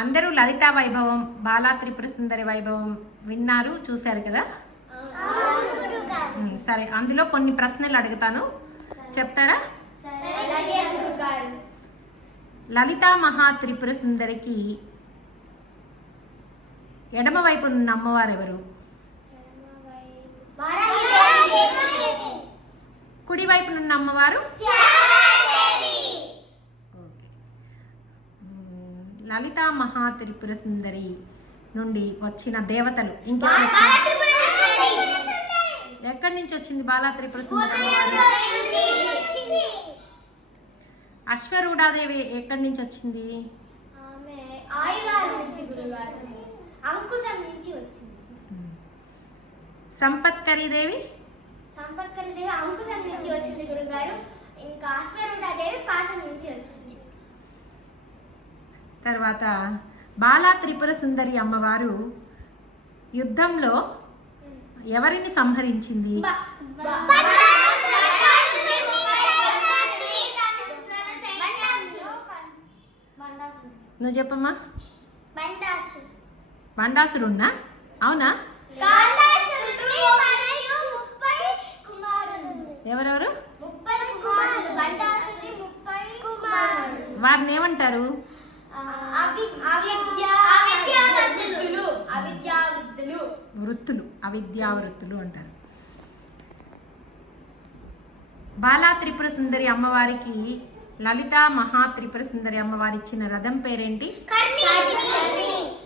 అందరూ లలిత వైభవం బాలా త్రిపుర సుందరి వైభవం విన్నారు చూశారు కదా సరే అందులో కొన్ని ప్రశ్నలు అడుగుతాను చెప్తారా లలిత మహా త్రిపుర సుందరికి ఎడమ వైపు నున్న అమ్మవారు ఎవరు కుడి వైపు నున్న అమ్మవారు లలితా మహా త్రిపుర సుందరి నుండి వచ్చిన దేవతలు ఇంకా ఎక్కడి నుంచి వచ్చింది బాలా త్రిపుర సుందరి దేవి ఎక్కడి నుంచి వచ్చింది సంపత్కరి దేవి సంపత్కరి దేవి అంకుశం నుంచి వచ్చింది గురుగారు ఇంకా దేవి పాసం నుంచి వచ్చింది తర్వాత బాలా త్రిపుర సుందరి అమ్మవారు యుద్ధంలో ఎవరిని సంహరించింది నువ్వు చెప్పమ్మా ఉన్నా అవునా ఎవరెవరు వారిని ఏమంటారు వృత్తులు అవిద్యా వృత్తులు అంటారు బాలా త్రిపుర సుందరి అమ్మవారికి లలిత మహా త్రిపుర సుందరి అమ్మవారి ఇచ్చిన రథం పేరేంటి